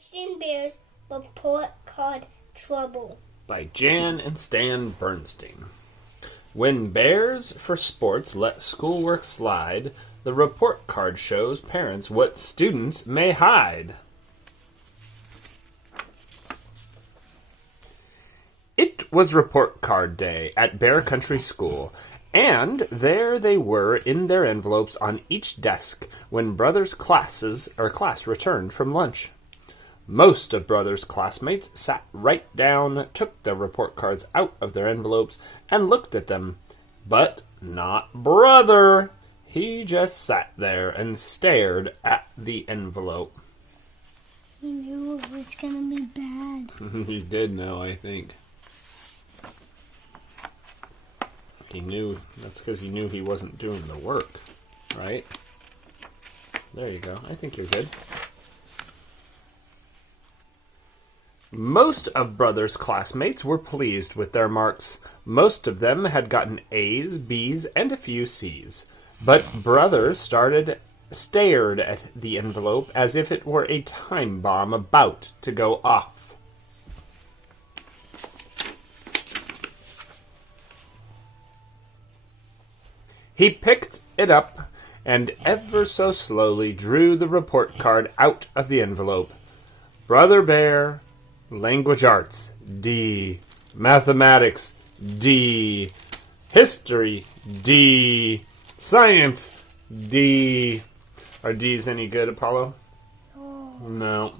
Berenstain Bears Report Card Trouble by Jan and Stan Berenstain. When Bears for Sports let schoolwork slide, the report card shows parents what students may hide. It was report card day at Bear Country School, and there they were in their envelopes on each desk when Brothers' class returned from lunch. Most of Brothers' classmates sat right down, took their report cards out of their envelopes, and looked at them. But not Brother. He just sat there and stared at the envelope. He knew it was going to be bad. He did know, I think. He knew. That's because he knew he wasn't doing the work, right? There you go. I think you're good. Most of Brothers' classmates were pleased with their marks. Most of them had gotten A's, B's, and a few C's. But Brother stared at the envelope as if it were a time bomb about to go off. He picked it up and ever so slowly drew the report card out of the envelope. Brother Bear, Language Arts, D. Mathematics, D. History, D. Science, D. Are D's any good, Apollo? No.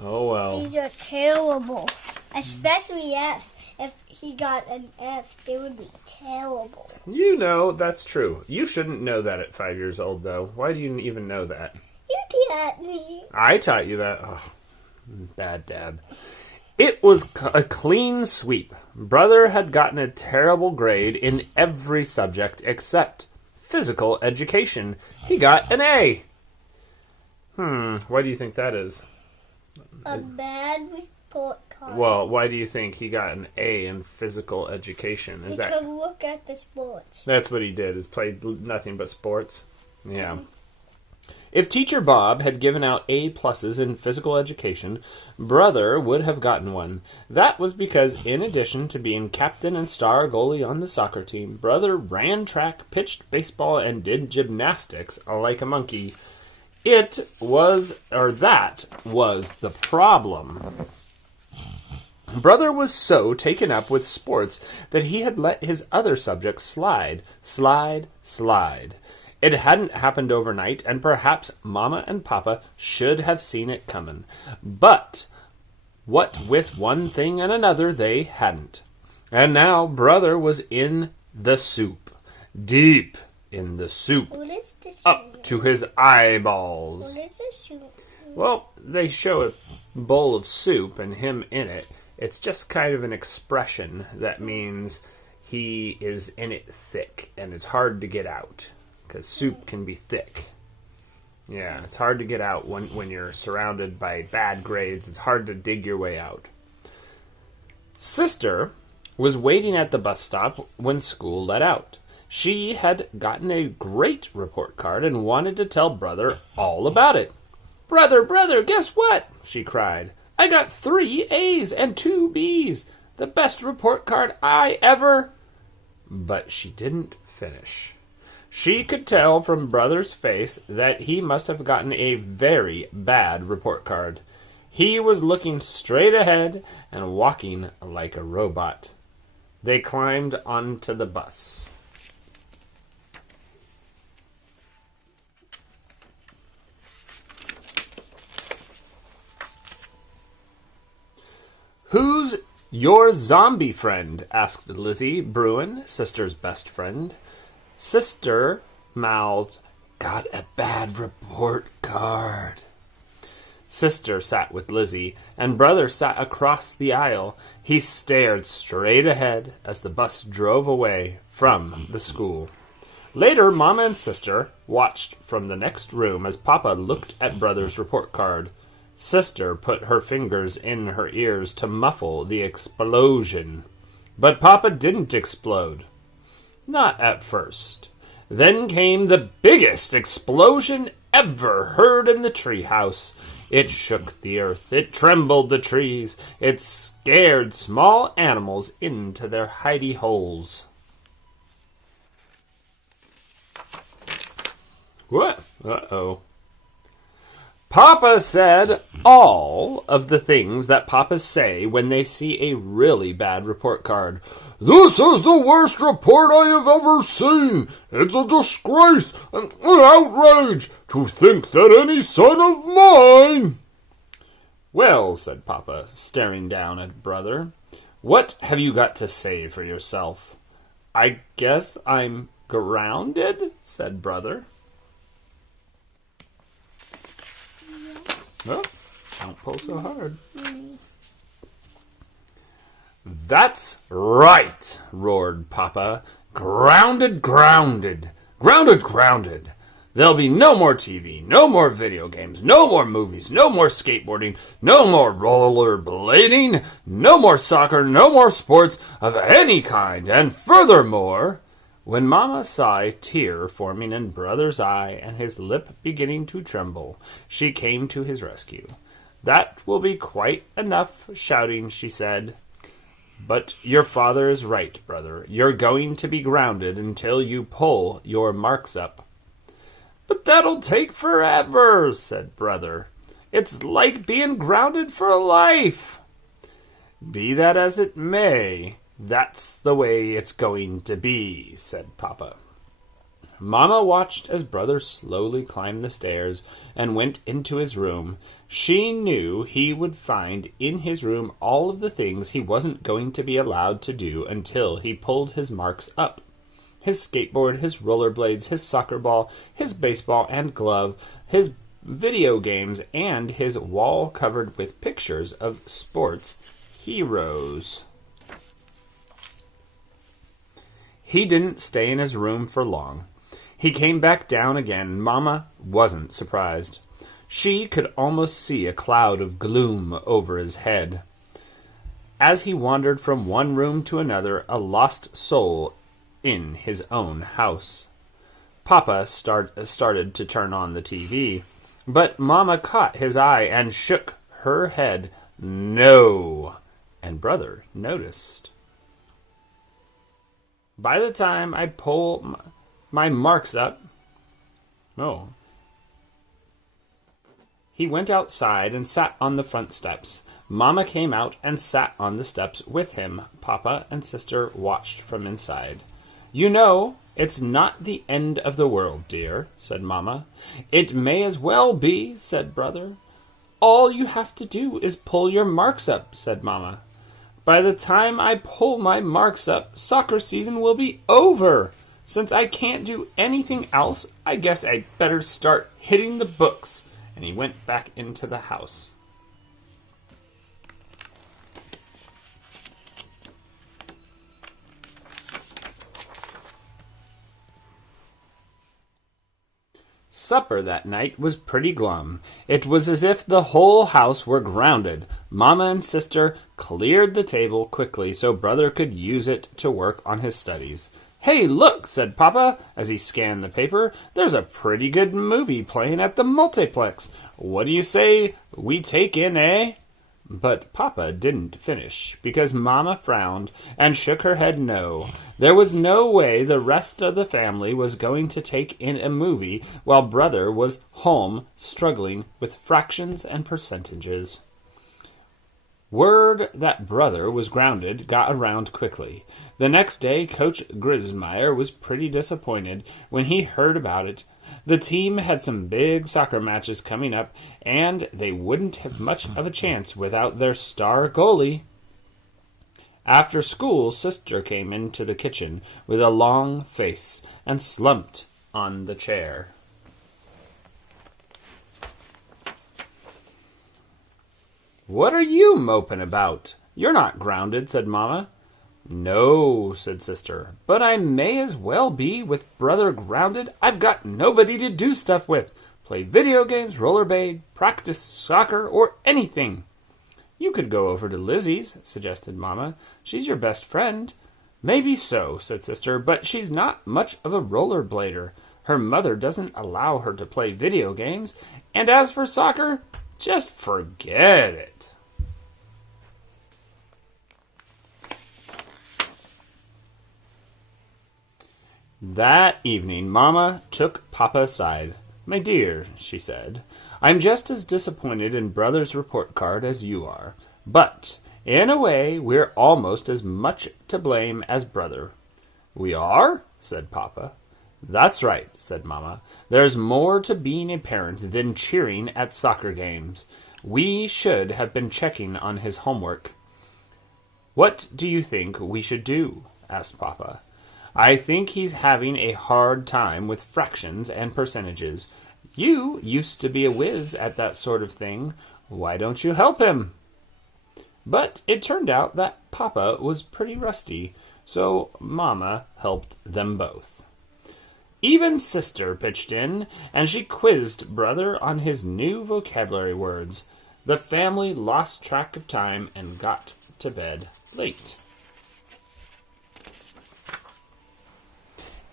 Oh well. These are terrible. Especially F's. If he got an F, it would be terrible. You know, that's true. You shouldn't know that at 5 years old, though. Why do you even know that? You taught me. I taught you that. Oh, bad dad. It was a clean sweep. Brother had gotten a terrible grade in every subject except physical education. He got an A. Why do you think that is? A bad report card. Well, why do you think he got an A in physical education? Because look at the sports. That's what he did, is played nothing but sports. Yeah. If Teacher Bob had given out A+ in physical education, Brother would have gotten one. That was because, in addition to being captain and star goalie on the soccer team, Brother ran track, pitched baseball, and did gymnastics like a monkey. That was the problem. Brother was so taken up with sports that he had let his other subjects slide. It hadn't happened overnight, and perhaps Mama and Papa should have seen it coming. But what with one thing and another, they hadn't. And now Brother was in the soup. Deep in the soup. What is the soup? Up to his eyeballs. What is the soup? Well, they show a bowl of soup and him in it. It's just kind of an expression that means he is in it thick, and it's hard to get out. Because soup can be thick. Yeah, it's hard to get out when you're surrounded by bad grades. It's hard to dig your way out. Sister was waiting at the bus stop when school let out. She had gotten a great report card and wanted to tell Brother all about it. Brother, guess what? She cried. I got 3 A's and 2 B's. The best report card I ever... But she didn't finish. She could tell from Brother's face that he must have gotten a very bad report card. He was looking straight ahead and walking like a robot. They climbed onto the bus. Who's your zombie friend? Asked Lizzie Bruin, Sister's best friend. Sister mouthed, Got a bad report card. Sister sat with Lizzie, and Brother sat across the aisle. He stared straight ahead as the bus drove away from the school. Later, Mama and Sister watched from the next room as Papa looked at Brother's report card. Sister put her fingers in her ears to muffle the explosion. But Papa didn't explode. Not at first. Then came the biggest explosion ever heard in the treehouse. It shook the earth, it trembled the trees, it scared small animals into their hidey holes. What? Uh-oh. Papa said all of the things that papas say when they see a really bad report card. This is the worst report I have ever seen. It's a disgrace and an outrage to think that any son of mine... Well, said Papa, staring down at Brother, what have you got to say for yourself? I guess I'm grounded, said Brother. Oh, don't pull so hard. That's right, roared Papa. Grounded, grounded. Grounded, grounded. There'll be no more TV, no more video games, no more movies, no more skateboarding, no more rollerblading, no more soccer, no more sports of any kind. And furthermore... When Mama saw a tear forming in Brother's eye and his lip beginning to tremble, she came to his rescue. That will be quite enough shouting, she said. But your father is right, Brother. You're going to be grounded until you pull your marks up. But that'll take forever, said Brother. It's like being grounded for life. Be that as it may... That's the way it's going to be, said Papa. Mama watched as Brother slowly climbed the stairs and went into his room. She knew he would find in his room all of the things he wasn't going to be allowed to do until he pulled his marks up. His skateboard, his rollerblades, his soccer ball, his baseball and glove, his video games, and his wall covered with pictures of sports heroes. He didn't stay in his room for long. He came back down again. Mama wasn't surprised. She could almost see a cloud of gloom over his head. As he wandered from one room to another, a lost soul in his own house. Papa started to turn on the TV, but Mama caught his eye and shook her head. No! And Brother noticed. By the time I pull my marks up... Oh. He went outside and sat on the front steps. Mama came out and sat on the steps with him. Papa and Sister watched from inside. You know, it's not the end of the world, dear, said Mama. It may as well be, said Brother. All you have to do is pull your marks up, said Mama. By the time I pull my marks up, soccer season will be over. Since I can't do anything else, I guess I'd better start hitting the books. And he went back into the house. Supper that night was pretty glum. It was as if the whole house were grounded. Mama and Sister cleared the table quickly so Brother could use it to work on his studies. Hey, look, said Papa as he scanned the paper. There's a pretty good movie playing at the multiplex. What do you say we take in, eh? But Papa didn't finish, because Mama frowned and shook her head no. There was no way the rest of the family was going to take in a movie while Brother was home struggling with fractions and percentages. Word that Brother was grounded got around quickly. The next day, Coach Grismeyer was pretty disappointed when he heard about it. The team had some big soccer matches coming up, and they wouldn't have much of a chance without their star goalie. After school, Sister came into the kitchen with a long face and slumped on the chair. What are you moping about? You're not grounded, said Mama. No, said Sister, but I may as well be with Brother grounded. I've got nobody to do stuff with. Play video games, rollerblade, practice soccer, or anything. You could go over to Lizzie's, suggested Mama. She's your best friend. Maybe so, said Sister, but she's not much of a rollerblader. Her mother doesn't allow her to play video games, and as for soccer, Just forget it. That evening, Mama took Papa aside. "My dear," she said, "I'm just as disappointed in Brother's report card as you are. But, in a way, we're almost as much to blame as Brother." "We are?" said Papa. "That's right," said Mama. "There's more to being a parent than cheering at soccer games. We should have been checking on his homework." "What do you think we should do?" asked Papa. "I think he's having a hard time with fractions and percentages. You used to be a whiz at that sort of thing. Why don't you help him?" But it turned out that Papa was pretty rusty, so Mama helped them both. Even Sister pitched in, and she quizzed Brother on his new vocabulary words. The family lost track of time and got to bed late.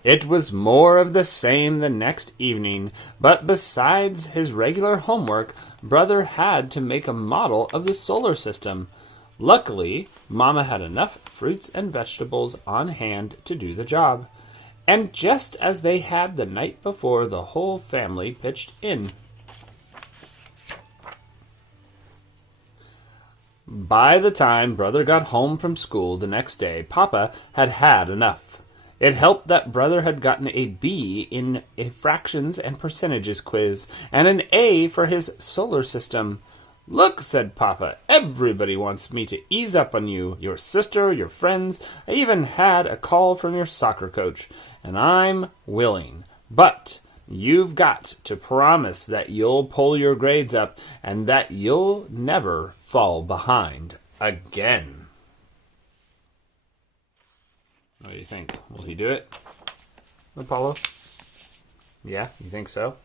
It was more of the same the next evening, but besides his regular homework, Brother had to make a model of the solar system. Luckily, Mama had enough fruits and vegetables on hand to do the job. And just as they had the night before, the whole family pitched in. By the time Brother got home from school the next day, Papa had had enough. It helped that Brother had gotten a B in a fractions and percentages quiz, and an A for his solar system. "Look," said Papa, "everybody wants me to ease up on you, your sister, your friends. I even had a call from your soccer coach, and I'm willing. But you've got to promise that you'll pull your grades up and that you'll never fall behind again." What do you think? Will he do it, Apollo? Yeah, you think so?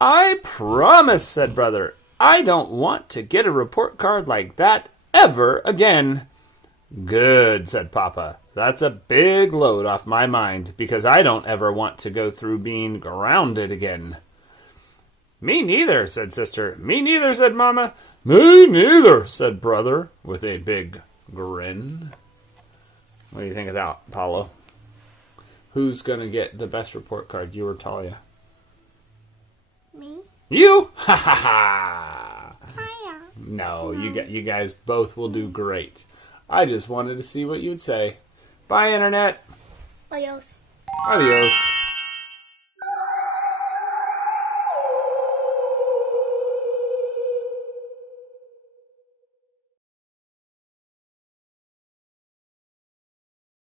"I promise," said Brother. "I don't want to get a report card like that ever again." "Good," said Papa. "That's a big load off my mind, because I don't ever want to go through being grounded again." "Me neither," said Sister. "Me neither," said Mama. "Me neither," said Brother, with a big grin. What do you think of that, Apollo? Who's going to get the best report card, you or Talia? Me? You? Ha ha ha! Talia. No, you guys both will do great. I just wanted to see what you'd say. Bye, Internet. Adios. Adios.